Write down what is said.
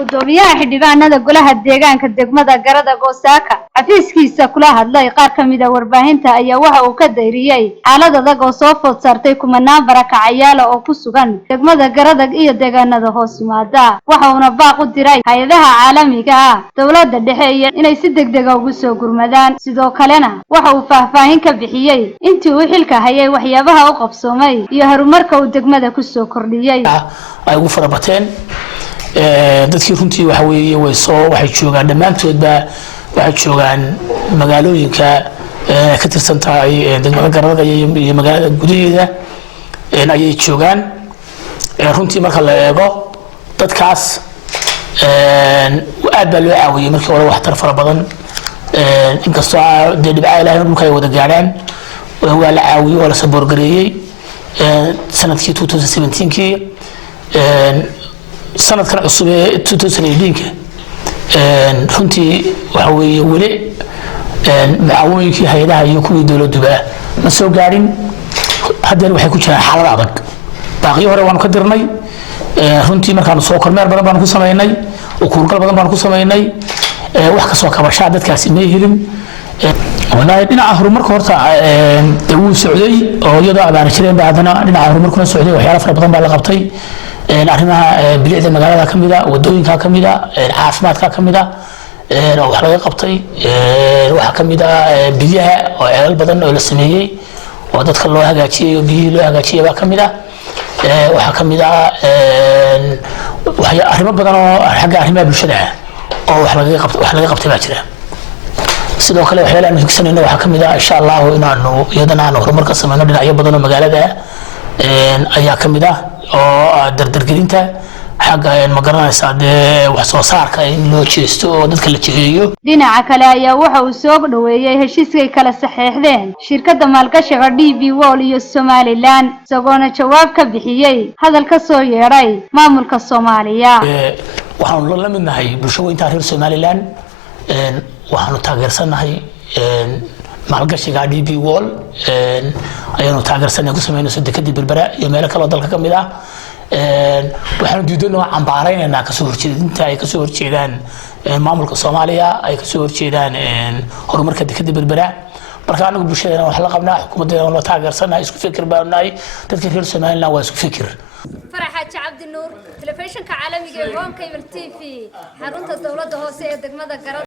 gudoomiyaha xildhibaanada golaha deegaanka degmada Garada Goosaka xafiiskiisa kula hadlay qaar ka mid ah warbaahinta ayaa waxa uu ka dayriyay xaalad adag oo soo food saartay kumanaan barakacayaal oo ku sugan degmada Garada iyo deegaanada hoos yimaada waxa uu baaq u diray hay'adaha caalamiga ah dawladda dhexe iyo inay si degdeg ah ugu soo gurmadaan sidoo kalena waxa uu faahfaahin ka bixiyay intii uu xilka hayay waxyaabaha uu qabsoomay iyo horumarka uu degmada ku soo kordhiyay ay ugu farabateen dadkii runtii waxa weeye waxay joogaan dhamaantoodba waxay joogaan magaalooyinka ka tirsan tahay degmada Garada iyo magaalada gudaheeda ayay joogaan runtii marka la eego dadkaas aad baa loo caawiyay markii hore wax tar fara badan inkastoo dhibcaha Ilaahay dhulka ay wada gaaraan waa la caawiyay oo la saboor gareeyay sanadkii 2017kii sanadkan cusub ee 2018 runtii waxa weeye wali macaawinki hay'adaha iyo kuwii dawladduba ma soo gaarin haddana waxay ku jiraan xaalad adag baaqyo hore waan ka dirnay runtii markaan soo kormeer badan baan ku sameeynay oo kuurgal badan baan ku sameeynay wax ka soo kabashaa dadkaasi ma helin والله دينا هرمر كورتا داوود سعودي oo iyada abaar jireen baadana dhinaca horumarkuna socday waxyaalo fara badan baa la qabtay arrimaha bilicda magaalada kamida wadooyinka kamida caafimaadka kamida oo wax laga qabtay waxa kamida biyaha oo ceelal badan oo la sameeyay oo dadka loo hagaajiyay oo biyaha loo hagaajiyay baa kamida waxa kamida arrimo badan oo xagga arrimaha bulshada oo wax laga qabtay baa jira sidoo kale waxyaalaha aan higsanayno waxa kamid ah insha Allah inaanu iyadana aan horumar ka sameeyno dhinacyo badan oo magaalada ayaa kamid ah oo dardargelinta xagga ma garanaysaa wax soo saarka in loo jeesto oo dadka la jiheeyo dhinaca kale ayaa waxa uu soo dhaweeyay heshiiskay kala saxeexdeen shirkadda maalgashiga DP World iyo Somaliland isagoona jawaab ka bixiyay hadal ka soo yeeray maamulka Soomaaliya waxaan la midnahay bulshooyinka reer Somaliland waxaanu taageersanahay maalgashiga DP World ayaanu taageersanahay ku sameynayso dekadii berbera iyo meelo kale oo dalka kamid ah waxaanu diidano cambaaraynaa ka soo horjeedinta ay ka soo horjeedaan maamulka Soomaaliya ay ka soo horjeedaan horumarka dekadii berbera marka anagu bulshadana wax la qabnaa xukuumadda oo taageersanahay isku fikir baanahay dadka reer Somaliland waa isku fikir فرحة عبد النور تلفزيون كعالمي جون كيبل TV حرونت الدولة هوسية دقمة